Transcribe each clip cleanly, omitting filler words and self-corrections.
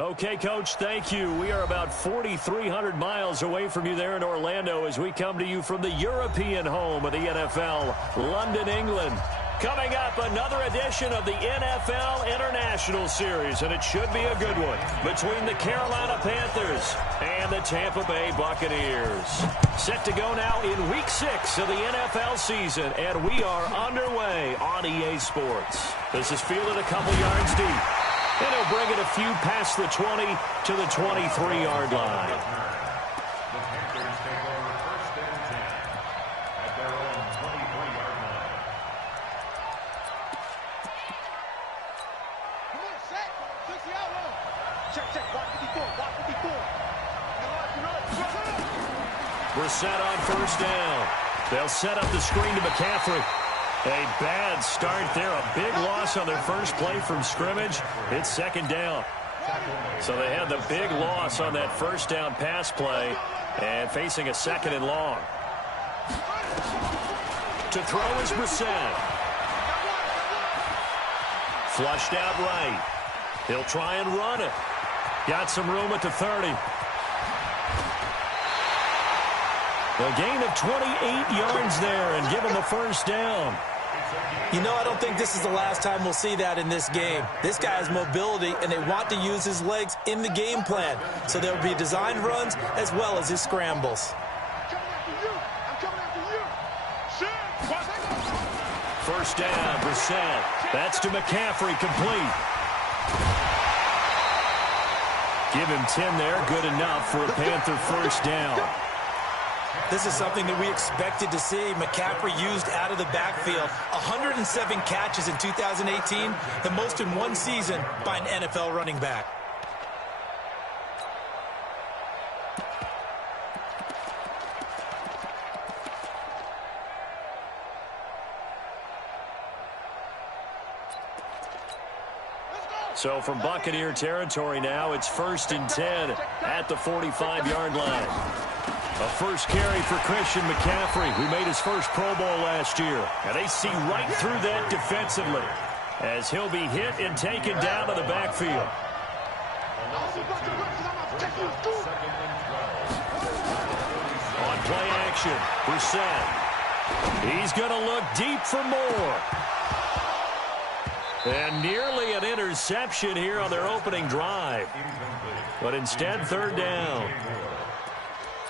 Okay, Coach, thank you. We are about 4,300 miles away from you there in Orlando as we come to you from the European home of the NFL, London, England. Coming up, another edition of the NFL International Series, and it should be a good one, between the Carolina Panthers and the Tampa Bay Buccaneers. Set to go now in Week 6 of the NFL season, and we are underway on EA Sports. This is fielded a couple yards deep, and he'll bring it a few past the 20 to the 23-yard line. Brissett on first down. They'll set up the screen to McCaffrey. A bad start there. A big loss on their first play from scrimmage. It's second down. So they had the big loss on that first down pass play and facing a second and long. To throw is Brissett. Flushed out right. He'll try and run it. Got some room at the 30. A gain of 28 yards there and give him the first down. You know, I don't think this is the last time we'll see that in this game. This guy has mobility, and they want to use his legs in the game plan. So there will be designed runs as well as his scrambles. First down, Brissett. That's to McCaffrey, complete. Give him 10 there, good enough for a Panther first down. This is something that we expected to see. McCaffrey used out of the backfield. 107 catches in 2018, the most in one season by an NFL running back. So from Buccaneer territory now, it's 1st and 10 at the 45-yard line. A first carry for Christian McCaffrey, who made his first Pro Bowl last year. And they see right through that defensively as he'll be hit and taken down to the backfield. On play action, Brissett. He's going to look deep for more. And nearly an interception here on their opening drive. But instead, third down.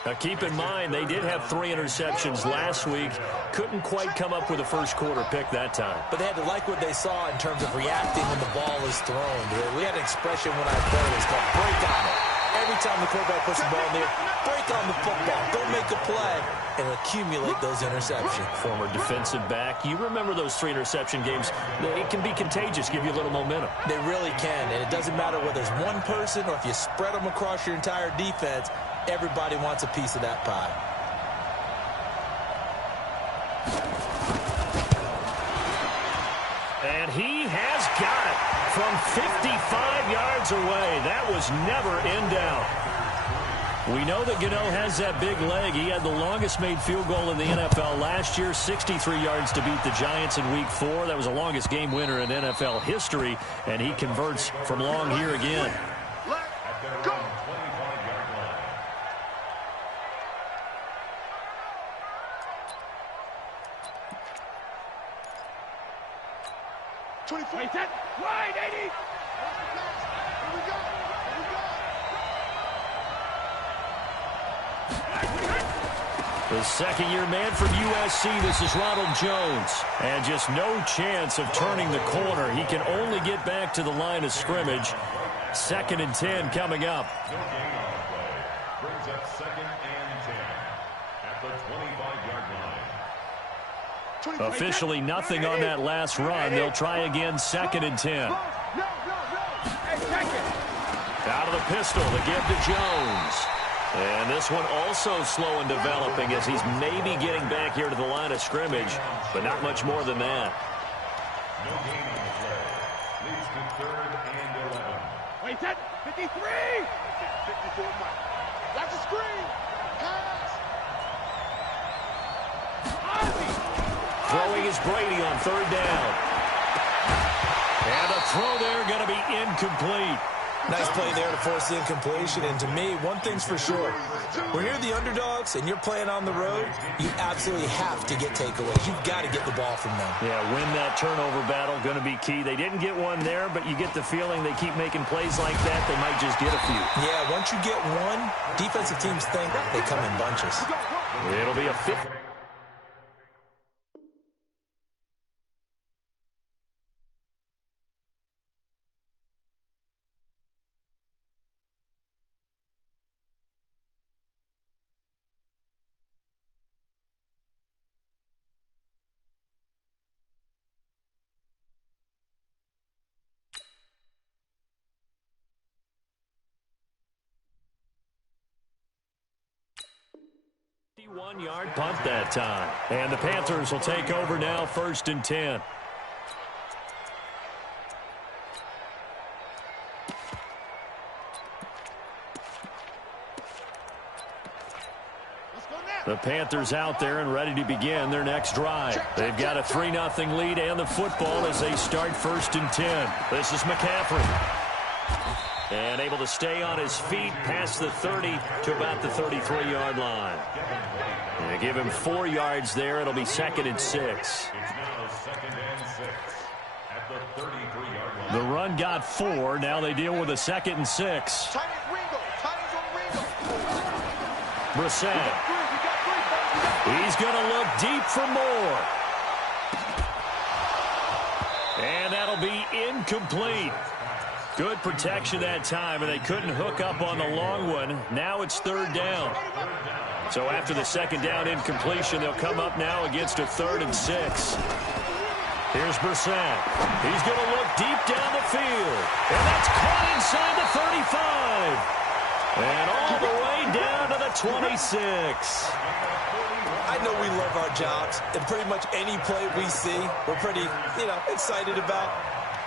Now, keep in mind, they did have 3 interceptions last week. Couldn't quite come up with a first quarter pick that time. But they had to like what they saw in terms of reacting when the ball is thrown. We had an expression when I played. It's called break on it. Every time the quarterback puts the ball in there, break on the football. Don't make a play and accumulate those interceptions. Former defensive back. You remember those 3 interception games. It can be contagious, give you a little momentum. They really can, and it doesn't matter whether it's one person or if you spread them across your entire defense. Everybody wants a piece of that pie. And he has got it from 55 yards away. That was never in doubt. We know that Gano has that big leg. He had the longest made field goal in the NFL last year, 63 yards to beat the Giants in Week 4. That was the longest game winner in NFL history, and he converts from long here again. Go. 24. Wide, 80. Here we go. The second-year man from USC, this is Ronald Jones. And just no chance of turning the corner. He can only get back to the line of scrimmage. 2nd and 10 coming up. Brings up 2nd and 10 at the 25-yard line. Officially nothing on that last run. They'll try again, 2nd and 10. Out of the pistol to give to Jones. And this one also slow in developing as he's maybe getting back here to the line of scrimmage, but not much more than that. No gain on the play. Leads to 3rd and 11. Wait, that 53. 54. That's a screen. Pass. Throwing is Brady on 3rd down. And a throw there going to be incomplete. Nice play there to force the incompletion. And to me, one thing's for sure. When you're the underdogs and you're playing on the road, you absolutely have to get takeaways. You've got to get the ball from them. Yeah, win that turnover battle, going to be key. They didn't get one there, but you get the feeling they keep making plays like that, they might just get a few. Yeah, once you get one, defensive teams think they come in bunches. It'll be a 50. One-yard punt that time. And the Panthers will take over now, 1st and 10. The Panthers out there and ready to begin their next drive. They've got a 3-0 lead and the football as they start 1st and 10. This is McCaffrey. And able to stay on his feet past the 30 to about the 33-yard line. And give him 4 yards there. It'll be 2nd and 6. It's now 2nd and 6 at the 33-yard line. The run got 4. Now they deal with a 2nd and 6. Brissett. He's going to look deep for more. And that'll be incomplete. Good protection that time, and they couldn't hook up on the long one. Now it's 3rd down. So after the 2nd down incompletion, they'll come up now against a 3rd and 6. Here's Brissett. He's going to look deep down the field. And that's caught inside the 35. And all the way down to the 26. I know we love our jobs, and pretty much any play we see, we're pretty, excited about.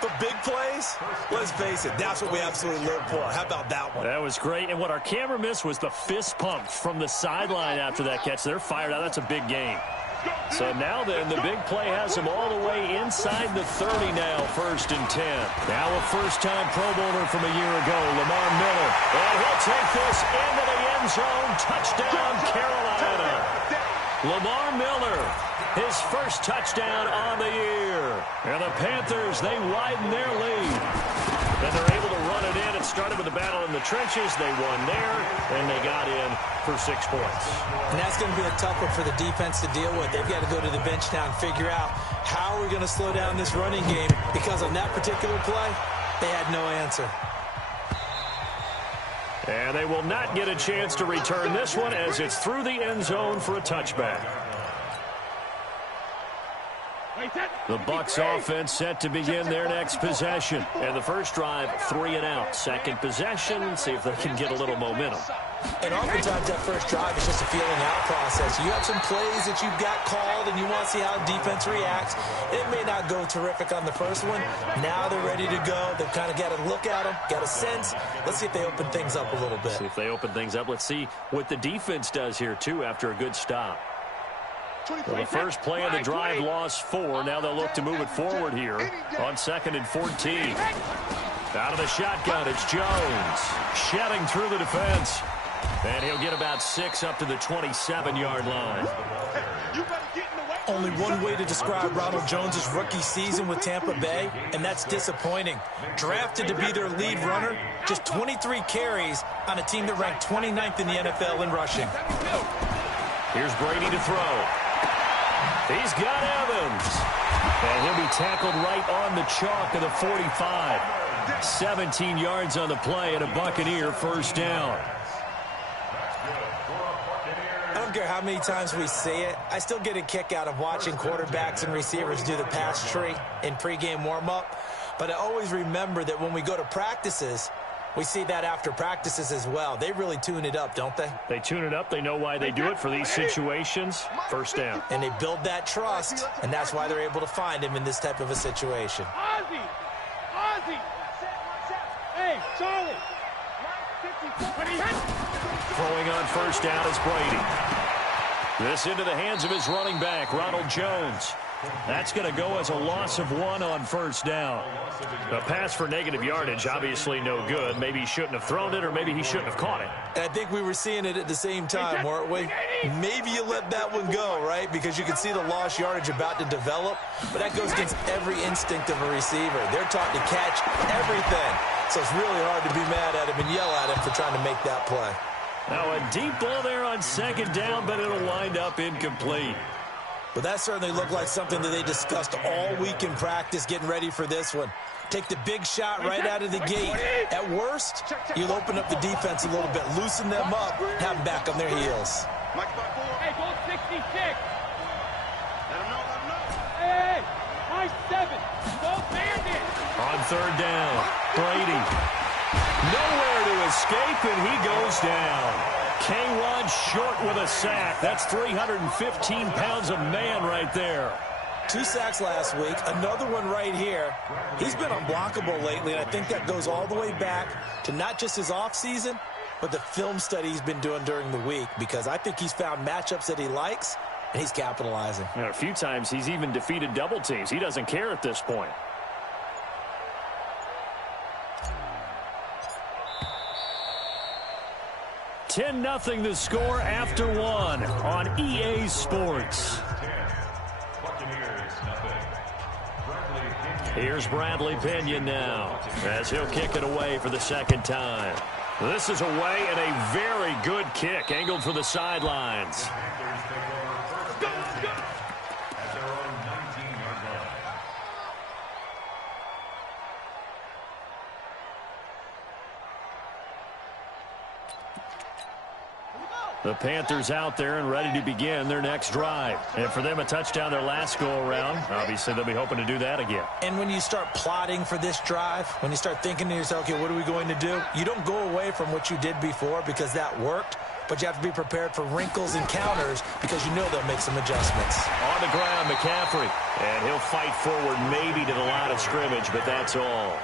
But big plays, let's face it, that's what we absolutely live for. How about that one? That was great. And what our camera missed was the fist pump from the sideline after that catch. They're fired out. That's a big game. So now then, the big play has him all the way inside the 30 now, 1st and 10. Now a first-time Pro Bowler from a year ago, Lamar Miller. And he'll take this into the end zone. Touchdown, Carolina. Lamar Miller, his first touchdown on the year. And the Panthers, they widen their lead. Then they're able to run it in. It started with a battle in the trenches. They won there, and they got in for 6 points. And that's going to be a tough one for the defense to deal with. They've got to go to the bench now and figure out how are we going to slow down this running game, because on that particular play, they had no answer. And they will not get a chance to return this one as it's through the end zone for a touchback. The Bucks offense set to begin their next possession. And the first drive, 3 and out. Second possession, see if they can get a little momentum. And oftentimes that first drive is just a feeling out process. You have some plays that you've got called and you want to see how defense reacts. It may not go terrific on the first one. Now they're ready to go. They've kind of got to look at them, got a sense. Let's see if they open things up a little bit. See if they open things up. Let's see what the defense does here, too, after a good stop. Well, the first play of the drive lost 4. Now they'll look to move it forward here on 2nd and 14. Out of the shotgun, it's Jones. Shedding through the defense. And he'll get about 6 up to the 27-yard line. Only one way to describe Ronald Jones' rookie season with Tampa Bay, and that's disappointing. Drafted to be their lead runner, just 23 carries on a team that ranked 29th in the NFL in rushing. Here's Brady to throw. He's got Evans. And he'll be tackled right on the chalk of the 45. 17 yards on the play and a Buccaneer first down. I don't care how many times we see it. I still get a kick out of watching quarterbacks and receivers do the pass tree in pregame warm-up. But I always remember that when we go to practices, we see that after practices as well. They really tune it up, don't they? They tune it up. They know why they do it for these situations. First down. And they build that trust, and that's why they're able to find him in this type of a situation. Ozzie! Hey, Charlie! Throwing on first down is Brady. This into the hands of his running back, Ronald Jones. That's going to go as a loss of 1 on first down. A pass for negative yardage, obviously no good. Maybe he shouldn't have thrown it, or maybe he shouldn't have caught it. And I think we were seeing it at the same time, weren't we? Maybe you let that one go, right? Because you can see the lost yardage about to develop. But that goes against every instinct of a receiver. They're taught to catch everything. So it's really hard to be mad at him and yell at him for trying to make that play. Now a deep ball there on second down, but it'll wind up incomplete. But that certainly looked like something that they discussed all week in practice, getting ready for this one. Take the big shot right out of the gate. At worst, you'll open up the defense a little bit, loosen them up, have them back on their heels. Hey, go 66. Let him know. Hey, my 7. Go bandit. On third down, Brady. Nowhere to escape, and he goes down. K1 short with a sack. That's 315 pounds of man right there. 2 sacks last week, another one right here. He's been unblockable lately, and I think that goes all the way back to not just his offseason, but the film study he's been doing during the week, because I think he's found matchups that he likes, and he's capitalizing. And a few times he's even defeated double teams. He doesn't care at this point. $10-0 the score after 1 on EA Sports. Here's Bradley Pinion now as he'll kick it away for the second time. This is away and a very good kick angled for the sidelines. The Panthers out there and ready to begin their next drive. And for them, a touchdown their last go-around. Obviously, they'll be hoping to do that again. And when you start plotting for this drive, when you start thinking to yourself, okay, what are we going to do? You don't go away from what you did before because that worked, but you have to be prepared for wrinkles and counters because you know they'll make some adjustments. On the ground, McCaffrey. And he'll fight forward maybe to the line of scrimmage, but that's all.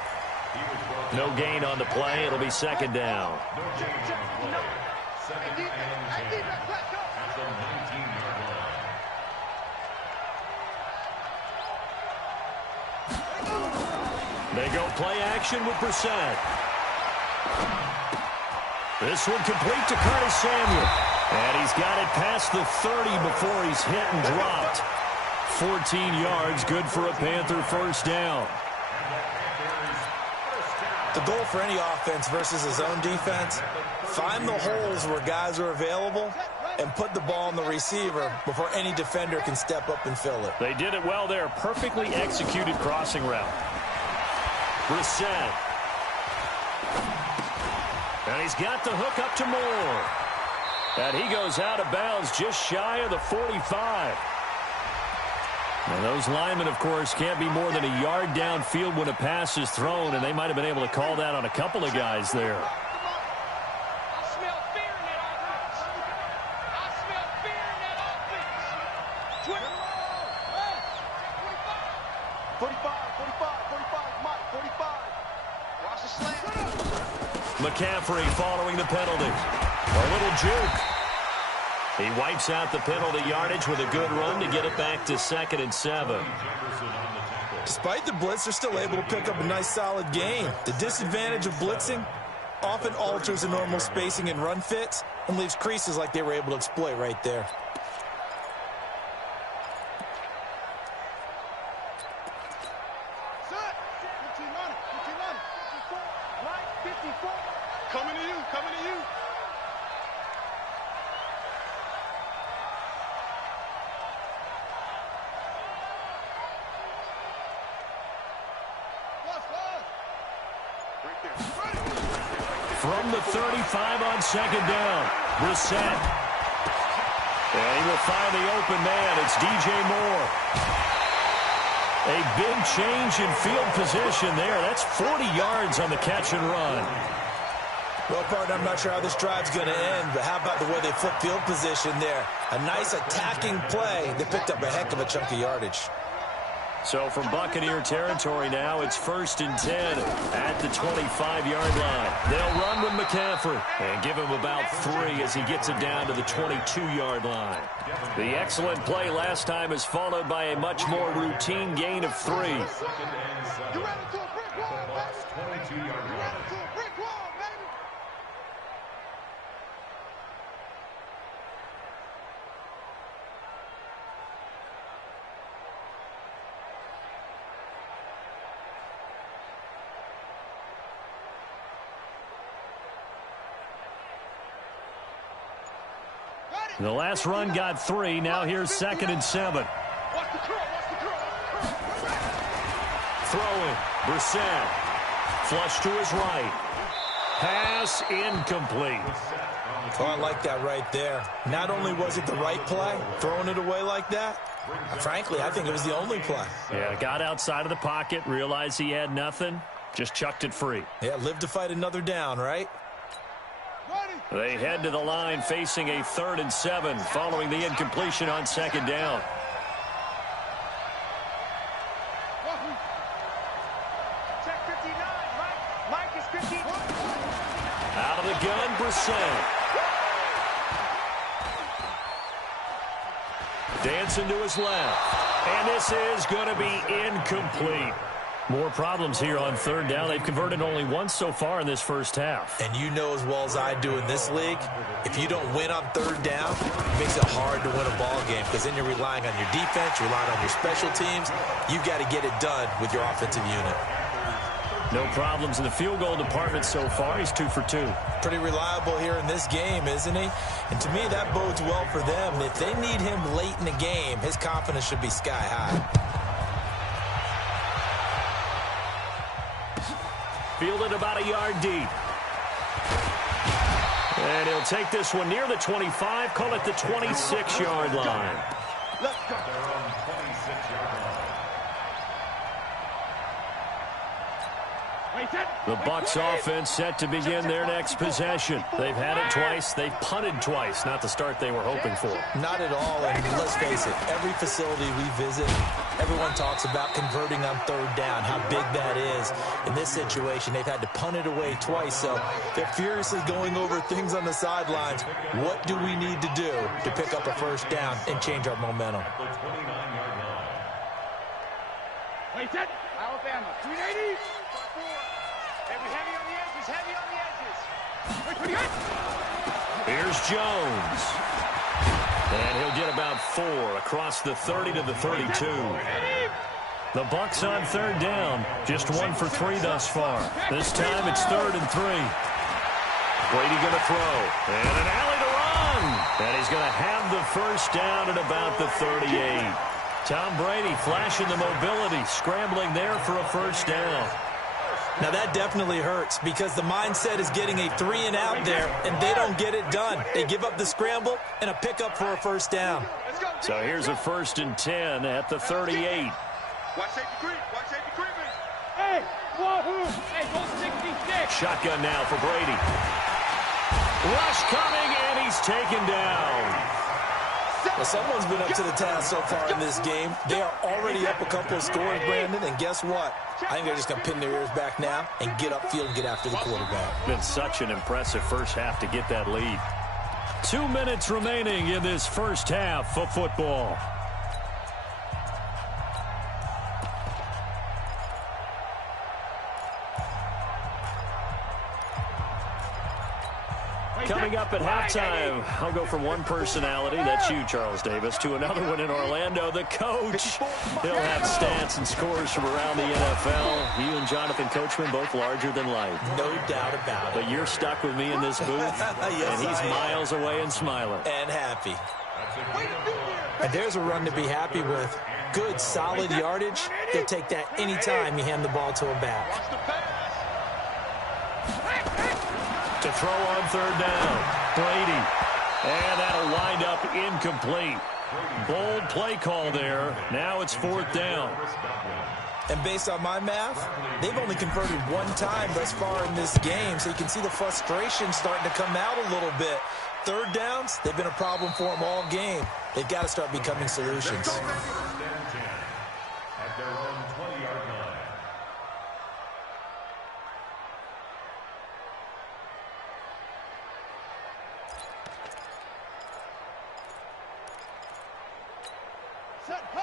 No gain on the play. It'll be second down. They go play action with Brissett. This one complete to Curtis Samuel. And he's got it past the 30 before he's hit and dropped. 14 yards, good for a Panther first down. The goal for any offense versus his own defense, find the holes where guys are available and put the ball on the receiver before any defender can step up and fill it. They did it well there. Perfectly executed crossing route. Brissett. And he's got the hook up to Moore. And he goes out of bounds just shy of the 45. And those linemen, of course, can't be more than a yard downfield when a pass is thrown, and they might have been able to call that on a couple of guys there. I smell fear in that offense. I smell fear in that offense. 45, Mike, 45. Watch the slant. McCaffrey following the penalty. A little juke. He wipes out the penalty yardage with a good run to get it back to 2nd and 7. Despite the blitz, they're still able to pick up a nice solid gain. The disadvantage of blitzing often alters the normal spacing and run fits and leaves creases like they were able to exploit right there. Set. 15 on it. 54. Right, 54. Coming to you. From the 35 on second down, Brissett. And he will find the open man. It's DJ Moore. A big change in field position there. That's 40 yards on the catch and run. Well, partner, I'm not sure how this drive's going to end, but how about the way they flip field position there? A nice attacking play that picked up a heck of a chunk of yardage. So from Buccaneer territory now, it's 1st and 10 at the 25-yard line. They'll run with McCaffrey and give him about 3 as he gets it down to the 22-yard line. The excellent play last time is followed by a much more routine gain of 3. The last run got 3. Now here's 2nd and 7. Throwing. Brissett. Flush to his right. Pass incomplete. Oh, I like that right there. Not only was it the right play, throwing it away like that, frankly, I think it was the only play. Yeah, got outside of the pocket, realized he had nothing, just chucked it free. Yeah, live to fight another down, right? They head to the line facing a 3rd and 7 following the incompletion on 2nd down. Check 59. Mike is 50. Out of the gun, Brissett. Dancing to his left. And this is going to be incomplete. More problems here on 3rd down. They've converted only once so far in this first half. And you know as well as I do in this league, if you don't win on 3rd down, it makes it hard to win a ball game because then you're relying on your defense, you're relying on your special teams. You've got to get it done with your offensive unit. No problems in the field goal department so far. He's 2 for 2. Pretty reliable here in this game, isn't he? And to me, that bodes well for them. If they need him late in the game, his confidence should be sky high. Fielded about a yard deep. And he'll take this one near the 25, call it the 26-yard line. Let's go. The Bucks offense set to begin their next possession. They've had it twice. They've punted twice. Not the start they were hoping for. Not at all. And let's face it, every facility we visit, everyone talks about converting on 3rd down, how big that is. In this situation, they've had to punt it away twice, so they're furiously going over things on the sidelines. What do we need to do to pick up a 1st down and change our momentum? Wait, set. Alabama. 380. Heavy on the edges. Heavy on the edges. Here's Jones. And he'll get about 4 across the 30 to the 32. The Bucks on 3rd down. Just 1 for 3 thus far. This time it's 3rd and 3. Brady going to throw. And an alley to run. And he's going to have the 1st down at about the 38. Tom Brady flashing the mobility, scrambling there for a 1st down. Now that definitely hurts because the mindset is getting a 3 and out there, and they don't get it done. They give up the scramble and a pickup for a 1st down. So here's a 1st and 10 at the 38. Watch safety creep. Watch safety creeping. Hey, wahoo! Hey, go 66. Shotgun now for Brady. Rush coming, and he's taken down. Well, someone's been up to the task so far in this game. They are already up a couple of scores, Brandon, and guess what? I think they're just going to pin their ears back now and get upfield and get after the quarterback. Been such an impressive first half to get that lead. 2 minutes remaining in this first half of football. Coming up at halftime, I'll go from one personality, that's you, Charles Davis, to another one in Orlando, the coach. He'll have stats and scores from around the NFL. You and Jonathan Coachman, both larger than life. No doubt about it. But you're stuck with me in this booth, Yes, and he's miles away and smiling. And happy. And there's a run to be happy with. Good, solid yardage. They'll take that anytime you hand the ball to a back. To throw on 3rd down, Brady. And that'll wind up incomplete. Bold play call there. Now it's 4th down. And based on my math, they've only converted 1 time thus far in this game, so you can see the frustration starting to come out a little bit. 3rd downs, they've been a problem for them all game. They've got to start becoming solutions. At their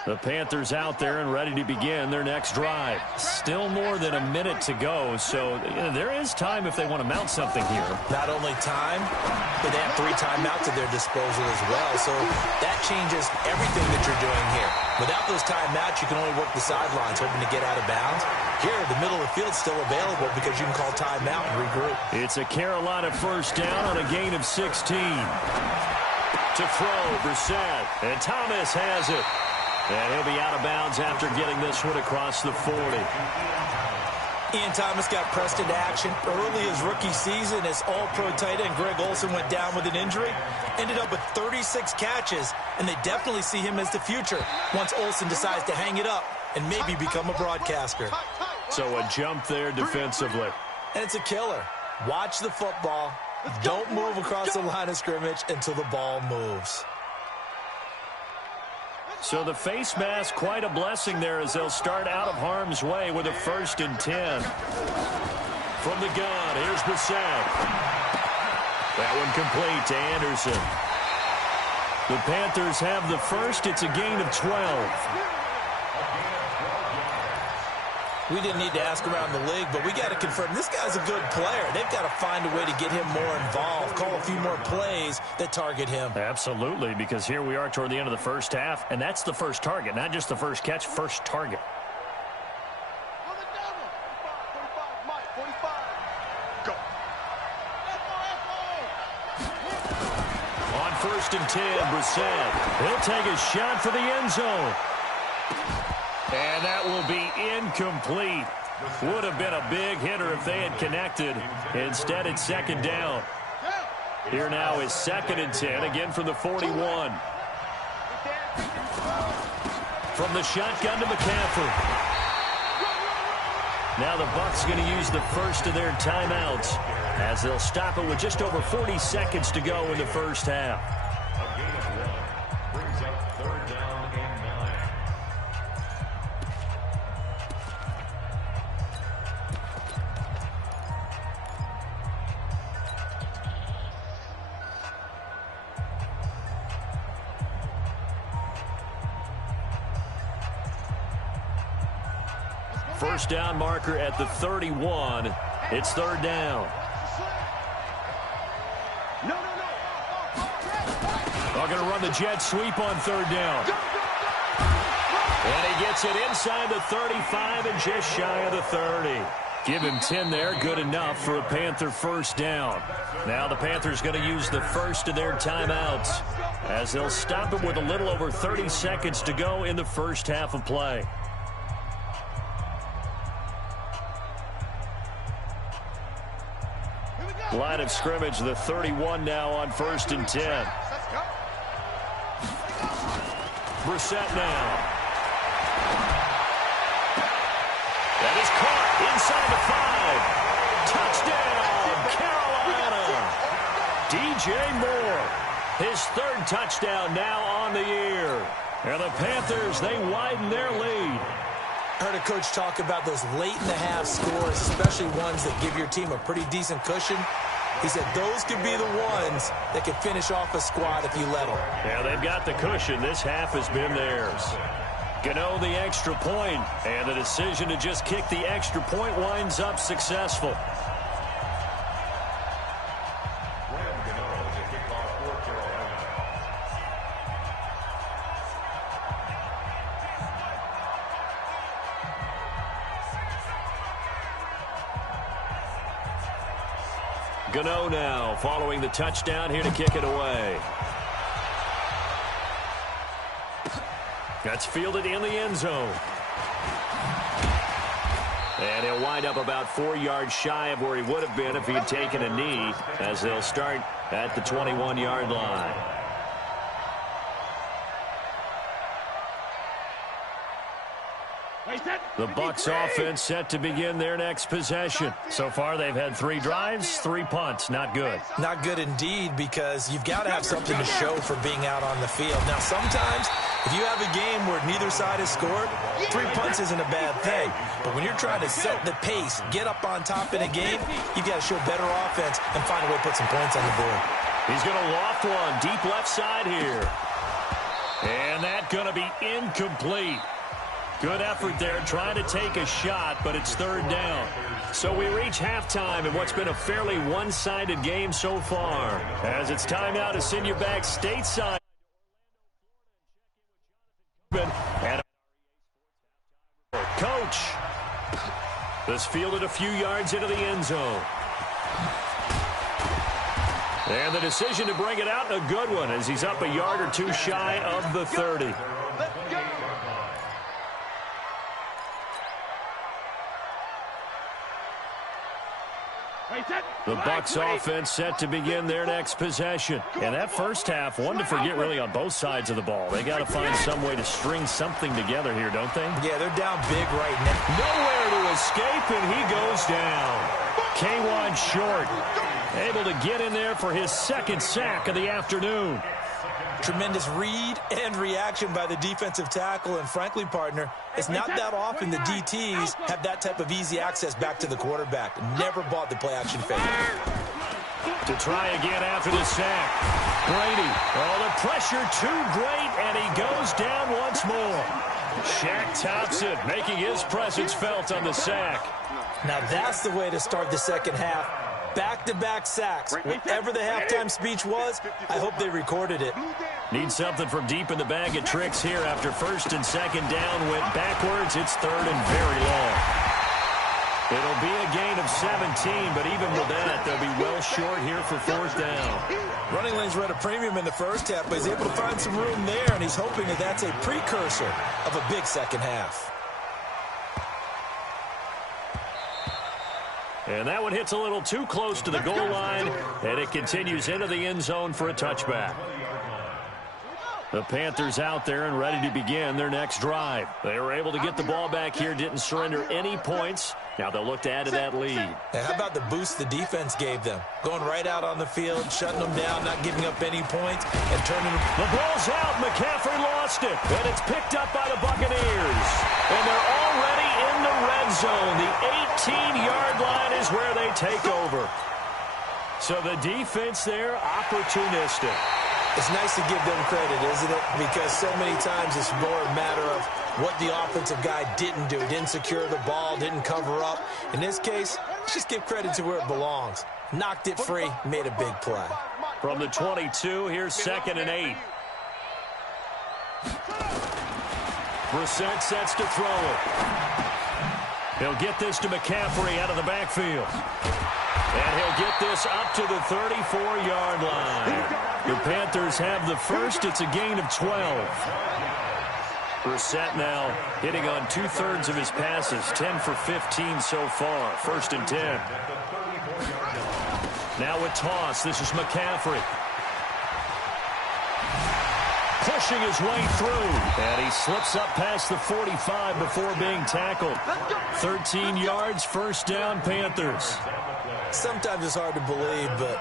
The Panthers out there and ready to begin their next drive. Still more than a minute to go, so there is time if they want to mount something here. Not only time, but they have 3 timeouts at their disposal as well, so that changes everything that you're doing here. Without those timeouts, you can only work the sidelines, hoping to get out of bounds. Here, the middle of the field's still available because you can call timeout and regroup. It's a Carolina first down on a gain of 16. To throw, Brissett, and Thomas has it. And he'll be out of bounds after getting this one across the 40. Ian Thomas got pressed into action early his rookie season as all-pro tight end Greg Olsen went down with an injury. Ended up with 36 catches, and they definitely see him as the future once Olsen decides to hang it up and maybe become a broadcaster. So a jump there defensively. And it's a killer. Watch the football. Don't move across the line of scrimmage until the ball moves. So the face mask, quite a blessing there as they'll start out of harm's way with a 1st and 10. From the gun, here's Brissett. That one complete to Anderson. The Panthers have the first. It's a gain of 12. We didn't need to ask around the league, but we got to confirm this guy's a good player. They've got to find a way to get him more involved, call a few more plays that target him. Absolutely, because here we are toward the end of the first half, and that's the first target, not just the first catch, first target. On 1st and 10, Brissett. He'll take a shot for the end zone. And that will be incomplete. Would have been a big hitter if they had connected. Instead, it's 2nd down. Here now is 2nd and 10, again from the 41. From the shotgun to McCaffrey. Now the Bucks going to use the first of their timeouts as they'll stop it with just over 40 seconds to go in the first half. A gain of 1 brings up 3rd down and 9. First down marker at the 31. It's 3rd down. They're going to run the jet sweep on 3rd down. And he gets it inside the 35 and just shy of the 30. Give him 10 there, good enough for a Panther first down. Now the Panthers going to use the first of their timeouts as they'll stop it with a little over 30 seconds to go in the first half of play. Line of scrimmage, the 31 now on 1st and 10. Brissett now. That is caught inside the 5. Touchdown, Carolina. DJ Moore, his 3rd touchdown now on the year. And the Panthers, they widen their lead. I heard a coach talk about those late-in-the-half scores, especially ones that give your team a pretty decent cushion. He said those could be the ones that could finish off a squad if you let them. Yeah, they've got the cushion. This half has been theirs. Gano the extra point, and the decision to just kick the extra point winds up successful. Gano now following the touchdown here to kick it away. That's fielded in the end zone. And he'll wind up about 4 yards shy of where he would have been if he had taken a knee as they'll start at the 21-yard line. The Bucks offense set to begin their next possession. So far, they've had 3 drives, 3 punts. Not good. Not good indeed, because you've got to have something to show for being out on the field. Now, sometimes, if you have a game where neither side has scored, 3 punts isn't a bad thing. But when you're trying to set the pace, get up on top in a game, you've got to show better offense and find a way to put some points on the board. He's going to loft one deep left side here. And that's going to be incomplete. Good effort there, trying to take a shot, but it's third down. So we reach halftime in what's been a fairly one-sided game so far. As it's time now to send you back stateside. And Coach. This fielded a few yards into the end zone. And the decision to bring it out, a good one, as he's up a yard or two shy of the 30. Let's go. The Bucks offense set to begin their next possession. And that first half, one to forget really on both sides of the ball. They got to find some way to string something together here, don't they? Yeah, they're down big right now. Nowhere to escape, and he goes down. K1 short. Able to get in there for his second sack of the afternoon. Tremendous read and reaction by the defensive tackle. And frankly, partner, it's not that often the DTs have that type of easy access back to the quarterback. Never bought the play-action fake. To try again after the sack. Brady. Oh, the pressure too great, and he goes down once more. Shaq Thompson making his presence felt on the sack. Now that's the way to start the second half. Back-to-back sacks. Whatever the halftime speech was, I hope they recorded it. Need something from deep in the bag of tricks here after first and second down went backwards. It's third and very long. It'll be a gain of 17, but even with that, they'll be well short here for fourth down. Running lanes were at a premium in the first half, but he's able to find some room there, and he's hoping that that's a precursor of a big second half. And that one hits a little too close to the goal line, and it continues into the end zone for a touchback. The Panthers out there and ready to begin their next drive. They were able to get the ball back here, didn't surrender any points. Now they'll look to add to that lead. And how about the boost the defense gave them? Going right out on the field, shutting them down, not giving up any points, and turning them. The ball's out. McCaffrey lost it, and it's picked up by the Buccaneers. And they're already in the red zone. The 18-yard line is where they take over. So the defense there, opportunistic. It's nice to give them credit, isn't it? Because so many times it's more a matter of what the offensive guy didn't do. Didn't secure the ball, didn't cover up. In this case, let's just give credit to where it belongs. Knocked it free, made a big play. From the 22, here's 2nd and 8. Brissett sets to throw it. He'll get this to McCaffrey out of the backfield. And he'll get this up to the 34-yard line. The Panthers have the first. It's a gain of 12. Brissett now hitting on 2/3 of his passes, 10 for 15 so far. 1st and 10. Now with toss, this is McCaffrey. Pushing his way through. And he slips up past the 45 before being tackled. 13 yards, 1st down, Panthers. Sometimes it's hard to believe, but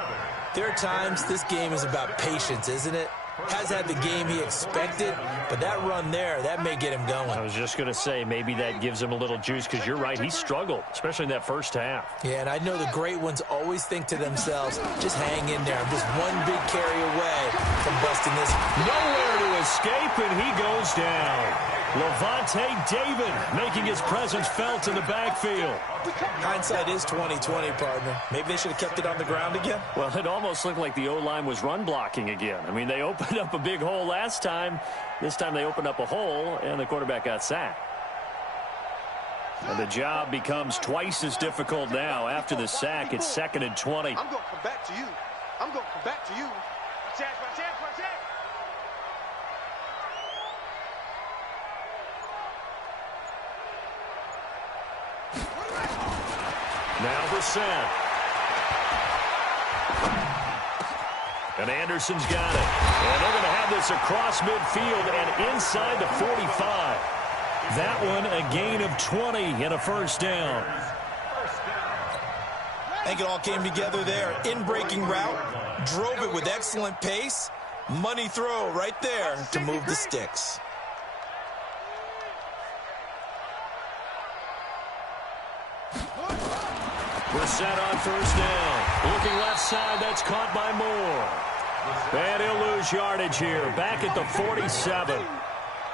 there are times this game is about patience, isn't it? Has had the game he expected, but that run there, that may get him going. I was just going to say, maybe that gives him a little juice, because you're right, he struggled, especially in that first half. Yeah, and I know the great ones always think to themselves, just hang in there. I'm just one big carry away from busting this. Nowhere to escape, and he goes down. Levante David making his presence felt in the backfield. Hindsight is 20/20, partner. Maybe they should have kept it on the ground again. Well, it almost looked like the O-line was run blocking again. I mean, they opened up a big hole last time. This time they opened up a hole, and the quarterback got sacked. And the job becomes twice as difficult now. After the sack, it's 2nd and 20. I'm going to come back to you. I'm going to come back to you. Check. Now Brissett. And Anderson's got it. And they're going to have this across midfield and inside the 45. That one a gain of 20 and a 1st down. I think it all came together there. In-breaking route. Drove it with excellent pace. Money throw right there to move the sticks. Brissett on 1st down. Looking left side, that's caught by Moore. And he'll lose yardage here, back at the 47.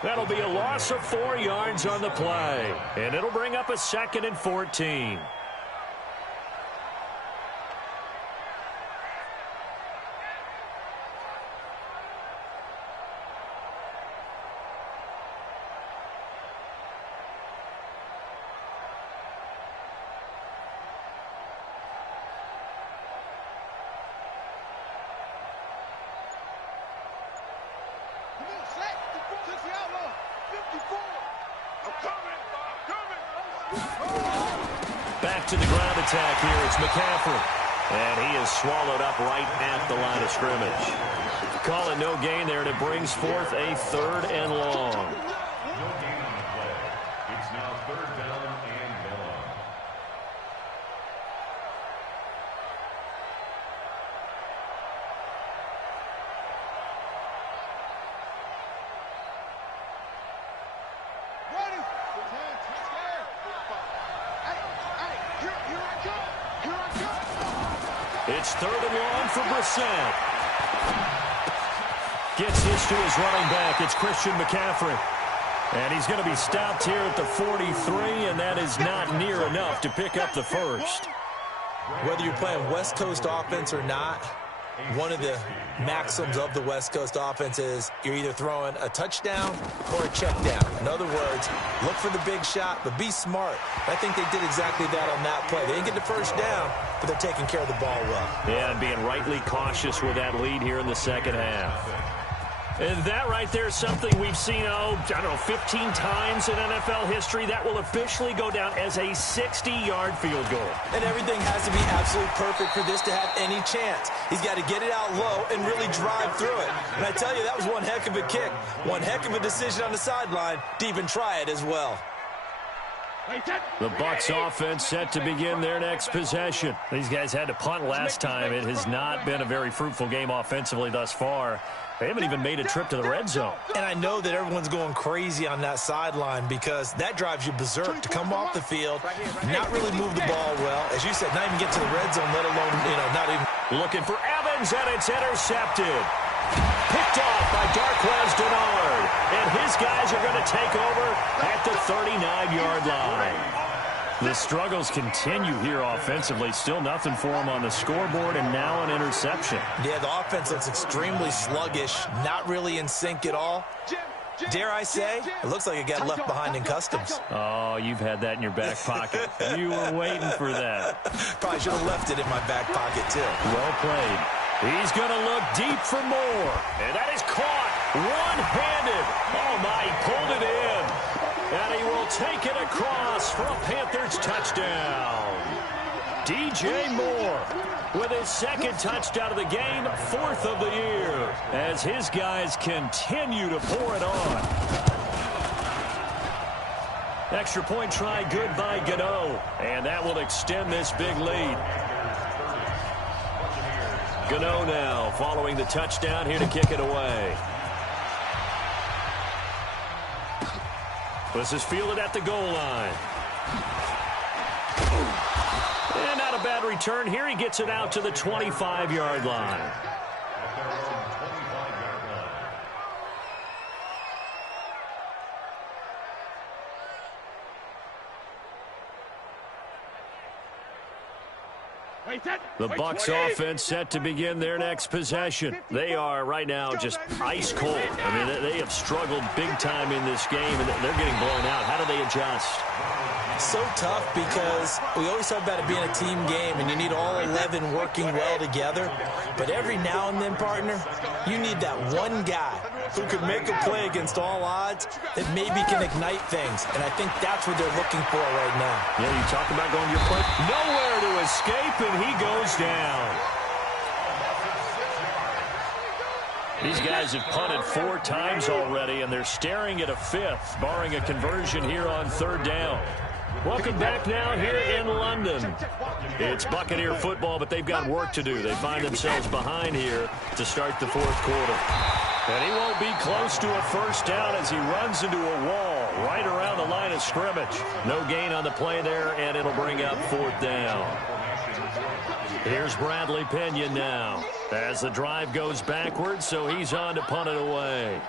That'll be a loss of 4 yards on the play. And it'll bring up a 2nd and 14. Back to the ground attack here. It's McCaffrey. And he is swallowed up right at the line of scrimmage. Call it no gain there, and it brings forth a 3rd and long. No gain on the play. It's now 3rd down and long. It's 3rd and long for Brissett. Gets this to his running back. It's Christian McCaffrey. And he's going to be stopped here at the 43, and that is not near enough to pick up the first. Whether you're playing West Coast offense or not, one of the maxims of the West Coast offense is you're either throwing a touchdown or a check down. In other words, look for the big shot, but be smart. I think they did exactly that on that play. They didn't get the first down, but they're taking care of the ball well. Yeah, and being rightly cautious with that lead here in the second half. And that right there is something we've seen, I don't know, 15 times in NFL history. That will officially go down as a 60-yard field goal. And everything has to be absolutely perfect for this to have any chance. He's got to get it out low and really drive through it. And I tell you, that was one heck of a kick. One heck of a decision on the sideline to even try it as well. The Bucks offense set to begin their next possession. These guys had to punt last time. It has not been a very fruitful game offensively thus far. They haven't even made a trip to the red zone. And I know that everyone's going crazy on that sideline because that drives you berserk to come off the field, not really move the ball well. As you said, not even get to the red zone, let alone, not even. Looking for Evans, and it's intercepted. Picked off by Darquez Denard. And his guys are going to take over at the 39-yard line. The struggles continue here offensively. Still nothing for them on the scoreboard, and now an interception. Yeah, the offense looks extremely sluggish, not really in sync at all. Dare I say, it looks like it got left behind in customs. Oh, you've had that in your back pocket. You were waiting for that. Probably should have left it in my back pocket, too. Well played. He's going to look deep for more. And that is caught one-handed. Oh, my, he pulled it in. And he will take it across for a Panthers touchdown. DJ Moore with his 2nd touchdown of the game, 4th of the year, as his guys continue to pour it on. Extra point try good by Gano, and that will extend this big lead. Gano now following the touchdown here to kick it away. This is fielded at the goal line. And not a bad return here. He gets it out to the 25-yard line. The Bucks offense set to begin their next possession. They are right now just ice cold. I mean, they have struggled big time in this game, and they're getting blown out. How do they adjust? So tough because we always talk about it being a team game, and you need all 11 working well together. But every now and then, partner, you need that one guy who can make a play against all odds that maybe can ignite things. And I think that's what they're looking for right now. Yeah, you talk about going your play. Nowhere to escape, and he goes down. These guys have punted 4 times already, and they're staring at a 5th, barring a conversion here on 3rd down. Welcome back now here in London. It's Buccaneer football, but they've got work to do. They find themselves behind here to start the 4th quarter. And he won't be close to a first down as he runs into a wall right around the line of scrimmage. No gain on the play there, and it'll bring up 4th down. Here's Bradley Pinion now as the drive goes backwards, so he's on to punt it away.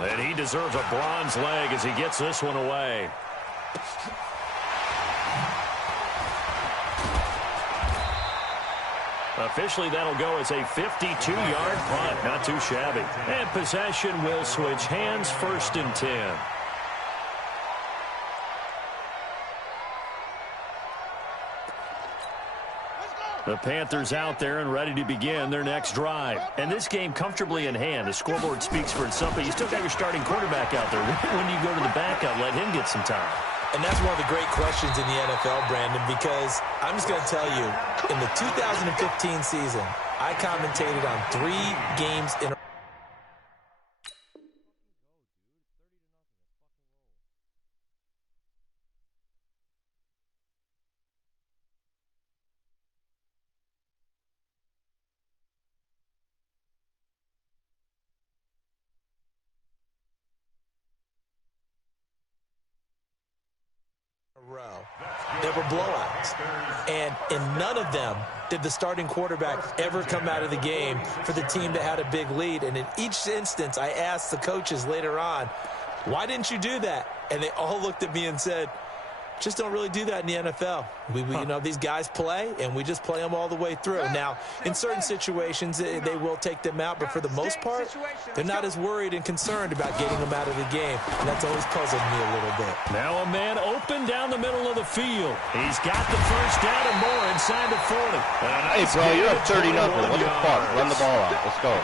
And he deserves a bronze leg as he gets this one away. Officially, that'll go as a 52-yard punt. Not too shabby. And possession will switch hands, 1st and 10. The Panthers out there and ready to begin their next drive. And this game comfortably in hand. The scoreboard speaks for itself, but you still got your starting quarterback out there. When do you go to the backup, let him get some time? And that's one of the great questions in the NFL, Brandon, because I'm just going to tell you, in the 2015 season, I commentated on 3 games in a row. There were blowouts, and in none of them did the starting quarterback ever come out of the game for the team that had a big lead. And in each instance, I asked the coaches later on, why didn't you do that? And they all looked at me and said, just don't really do that in the NFL. You know, these guys play, and we just play them all the way through. Now, in certain situations, they will take them out, but for the most part, they're not as worried and concerned about getting them out of the game, and that's always puzzled me a little bit. Now a man open down the middle of the field. He's got the first down and more inside the 40. Hey, bro, you're up 30-0. What the fuck? Run the ball out. Let's go.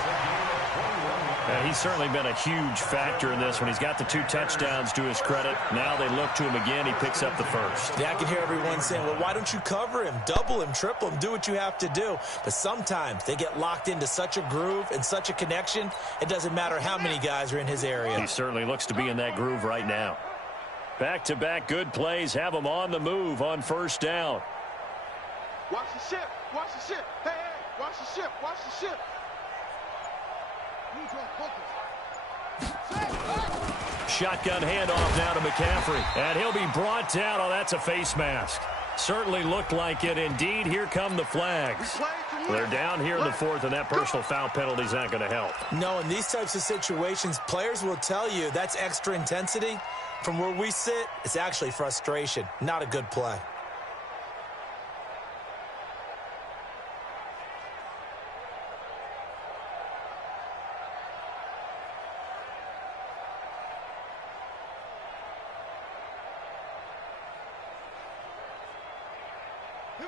He's certainly been a huge factor in this one. He's got the 2 touchdowns to his credit. Now they look to him again. He picks up the first. Yeah, I can hear everyone saying, well, why don't you cover him, double him, triple him, do what you have to do. But sometimes they get locked into such a groove and such a connection, it doesn't matter how many guys are in his area. He certainly looks to be in that groove right now. Back-to-back good plays have him on the move on 1st down. Watch the ship. Watch the ship. Hey, hey, watch the ship. Watch the ship. Shotgun handoff now to McCaffrey. And he'll be brought down. Oh, that's a face mask. Certainly looked like it. Indeed, here come the flags. They're down here in the 4th, and that personal foul penalty is not going to help. No, in these types of situations, players will tell you that's extra intensity. From where we sit, it's actually frustration. Not a good play.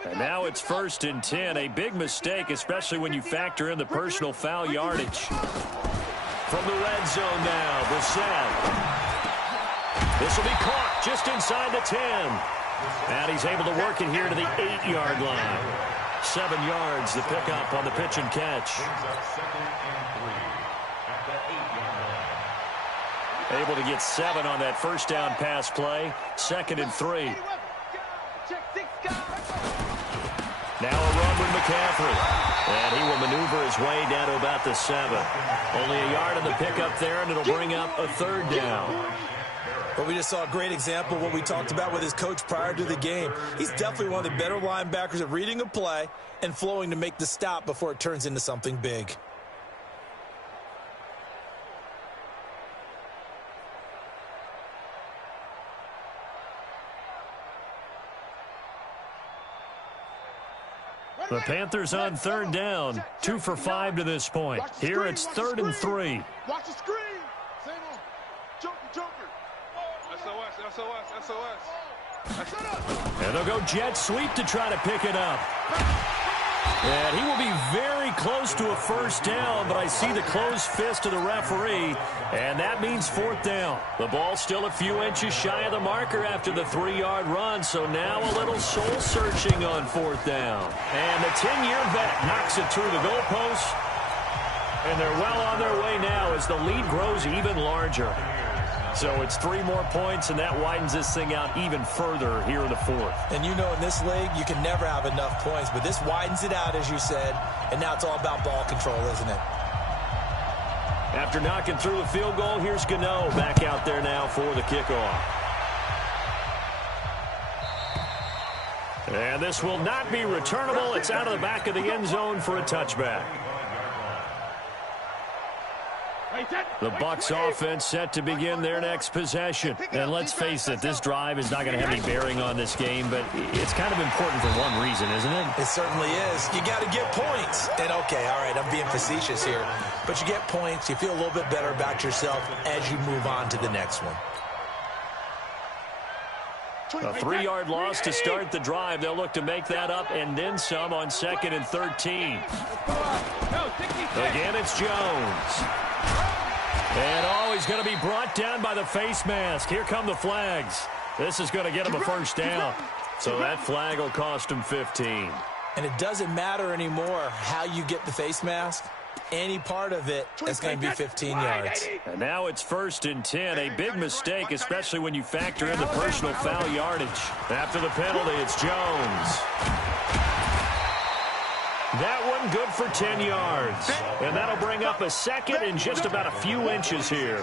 And now it's 1st and 10. A big mistake, especially when you factor in the personal foul yardage. From the red zone now, Brissett. This will be caught just inside the 10. And he's able to work it here to the 8-yard line. 7 yards, the pickup on the pitch and catch. Able to get 7 on that 1st down pass play. 2nd and 3. Now a run with McCaffrey. And he will maneuver his way down to about the 7. Only a yard on the pickup there, and it'll bring up a 3rd down. But we just saw a great example of what we talked about with his coach prior to the game. He's definitely one of the better linebackers at reading a play and flowing to make the stop before it turns into something big. The Panthers on 3rd down. 2 for 5 to this point. Here it's 3rd and 3. Watch the screen. Same on. Joker. SOS. And they'll go jet sweep to try to pick it up. And he will be very close to a 1st down, but I see the closed fist of the referee, and that means 4th down. The ball still a few inches shy of the marker after the 3-yard run, so now a little soul-searching on 4th down. And the 10-year vet knocks it through the goalpost, and they're well on their way now as the lead grows even larger. So it's 3 more points, and that widens this thing out even further here in the 4th. And you know in this league, you can never have enough points, but this widens it out, as you said, and now it's all about ball control, isn't it? After knocking through the field goal, here's Gano back out there now for the kickoff. And this will not be returnable. It's out of the back of the end zone for a touchback. The Bucks offense set to begin their next possession. And let's face it, this drive is not going to have any bearing on this game, but it's kind of important for one reason, isn't it? It certainly is. You got to get points. And okay, all right, I'm being facetious here, but you get points, you feel a little bit better about yourself as you move on to the next one. A 3-yard loss to start the drive. They'll look to make that up and then some on 2nd and 13. Again, it's Jones. And he's going to be brought down by the face mask. Here come the flags. This is going to get him a first down. So that flag will cost him 15. And it doesn't matter anymore how you get the face mask. Any part of it, that's going to be 15 yards. And now it's 1st and 10. A big mistake, especially when you factor in the personal foul yardage. After the penalty, it's Jones. That one good for 10 yards. And that'll bring up a 2nd and just about a few inches here.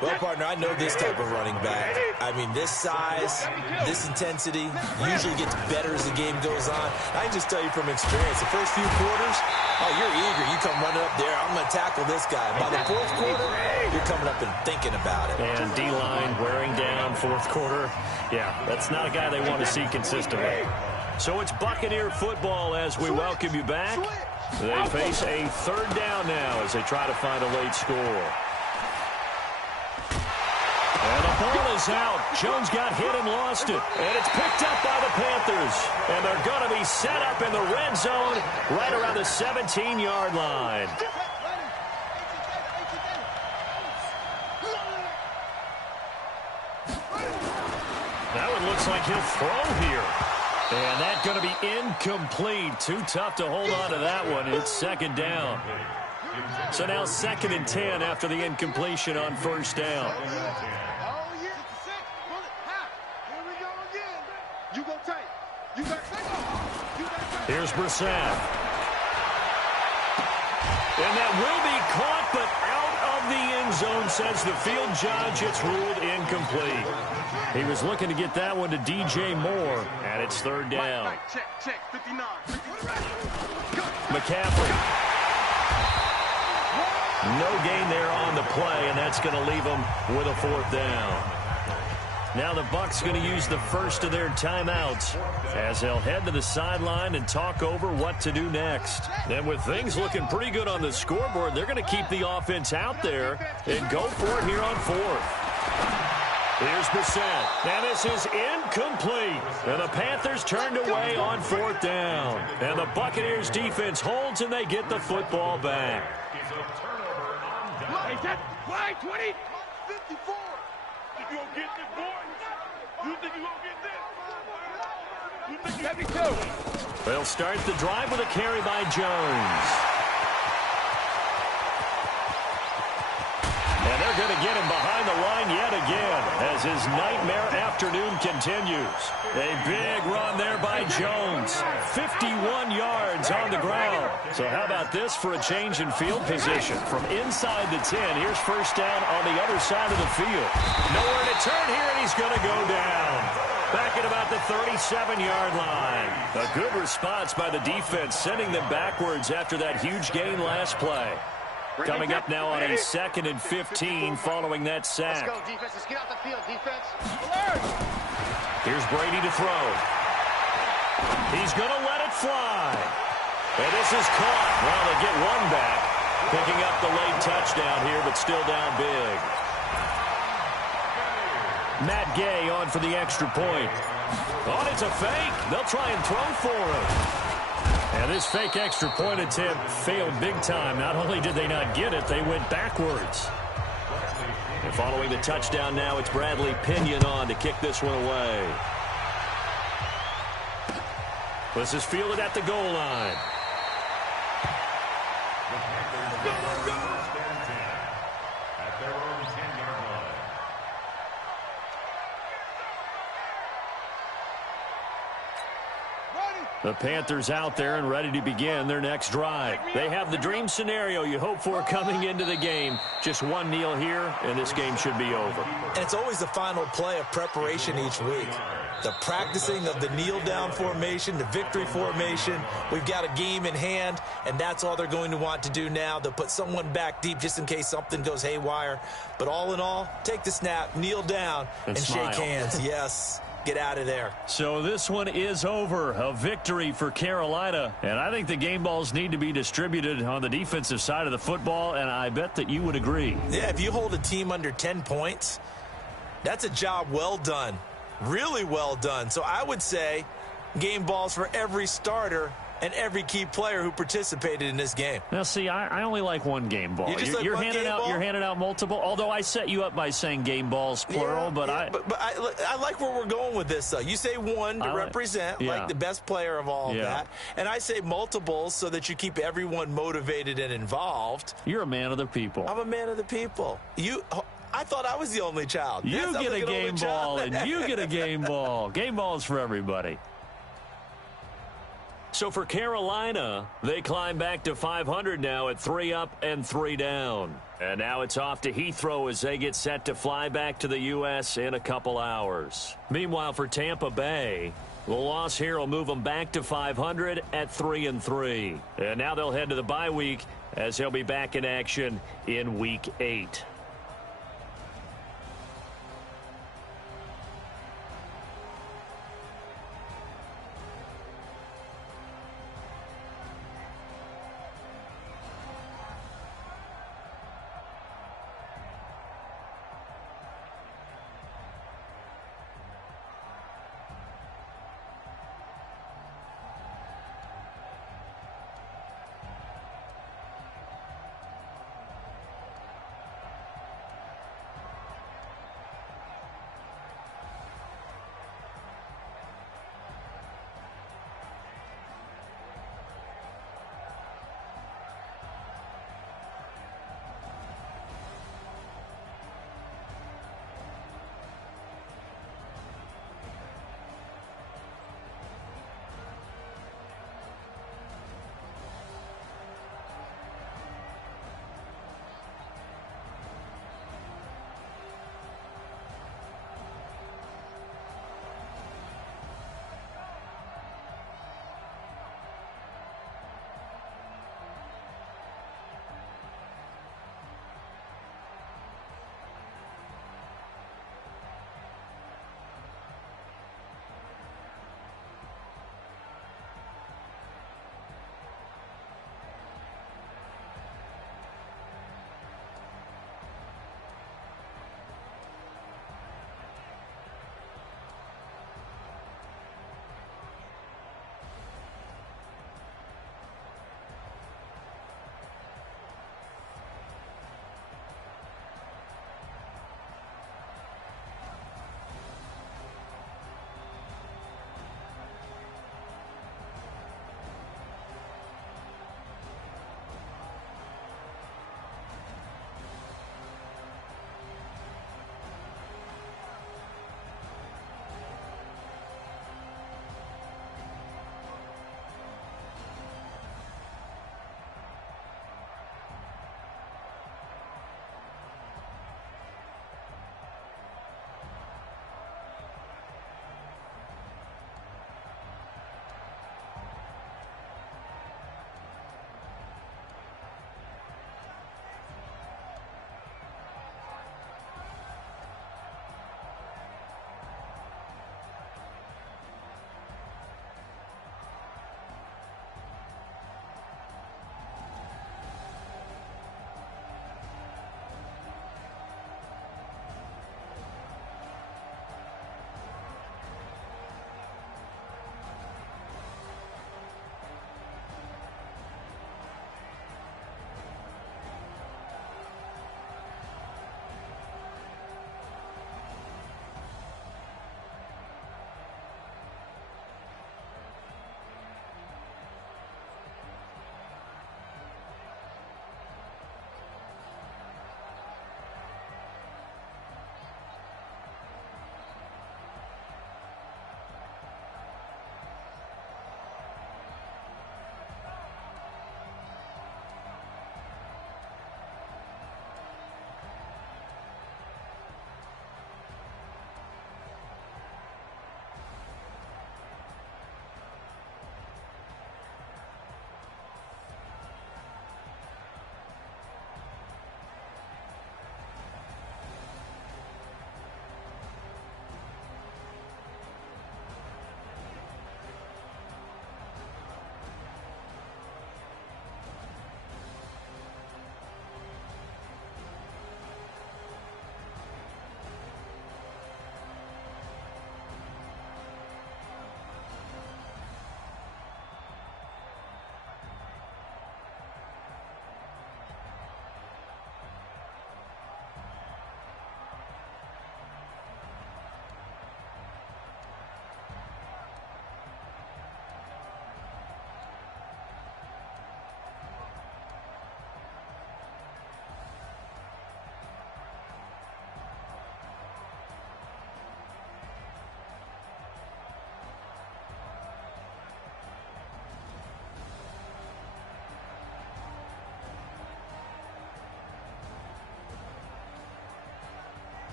Well, partner, I know this type of running back. I mean, this size, this intensity usually gets better as the game goes on. I can just tell you from experience, the first few quarters, oh, you're eager. You come running up there, I'm going to tackle this guy. By the 4th quarter, you're coming up and thinking about it. And D-line wearing down 4th quarter. Yeah, that's not a guy they want to see consistently. So it's Buccaneer football as we welcome you back. They face a 3rd down now as they try to find a late score. And the ball is out. Jones got hit and lost it. And it's picked up by the Panthers. And they're going to be set up in the red zone right around the 17-yard line. That one looks like he'll throw here. And that's going to be incomplete. Too tough to hold on to that one. It's 2nd down. So now 2nd and 10 after the incompletion on 1st down. Here's Brissett. And that will be caught, but out of the end zone, says the field judge. It's ruled incomplete. He was looking to get that one to DJ Moore, and it's 3rd down. McCaffrey. No gain there on the play, and that's going to leave him with a 4th down. Now the Bucks going to use the first of their timeouts as they'll head to the sideline and talk over what to do next. And with things looking pretty good on the scoreboard, they're going to keep the offense out there and go for it here on 4th. Here's Brissett. Now this is incomplete. And the Panthers turned away on 4th down. And the Buccaneers defense holds and they get the football back. Why 20? 54. You gonna get this, boy? You think you gonna get this? 72. They'll start the drive with a carry by Jones. And they're going to get him behind the line yet again as his nightmare afternoon continues. A big run there by Jones. 51 yards on the ground. So how about this for a change in field position? From inside the 10, here's 1st down on the other side of the field. Nowhere to turn here, and he's going to go down. Back at about the 37-yard line. A good response by the defense, sending them backwards after that huge gain last play. Coming up now on a 2nd and 15 following that sack. Let's go, defense. Let's get out the field, defense. Here's Brady to throw. He's going to let it fly. And this is caught. Well, they get one back. Picking up the late touchdown here, but still down big. Matt Gay on for the extra point. Oh, it's a fake. They'll try and throw for him. And this fake extra point attempt failed big time. Not only did they not get it, they went backwards. And following the touchdown now, it's Bradley Pinion on to kick this one away. This is fielded at the goal line. The Panthers out there and ready to begin their next drive. They have the dream scenario you hope for coming into the game. Just one kneel here, and this game should be over. And it's always the final play of preparation each week. The practicing of the kneel-down formation, the victory formation. We've got a game in hand, and that's all they're going to want to do now. They'll put someone back deep just in case something goes haywire. But all in all, take the snap, kneel down, and shake hands. Yes. Get out of there. So this one is over. A victory for Carolina. And I think the game balls need to be distributed on the defensive side of the football, and I bet that you would agree. Yeah, if you hold a team under 10 points, that's a job well done. Really well done. So I would say game balls for every starter and every key player who participated in this game. Now, see, I only like one game ball. You're handing out multiple. Although I set you up by saying game balls plural, but I like where we're going with this. Though you say one to represent like the best player of all of that, and I say multiples so that you keep everyone motivated and involved. You're a man of the people. I'm a man of the people. I thought I was the only child. You get a game ball, and you get a game ball. Game balls for everybody. So for Carolina, they climb back to 500 now at 3 up and 3 down. And now it's off to Heathrow as they get set to fly back to the U.S. in a couple hours. Meanwhile, for Tampa Bay, the loss here will move them back to 500 at 3-3. And now they'll head to the bye week as they'll be back in action in Week 8.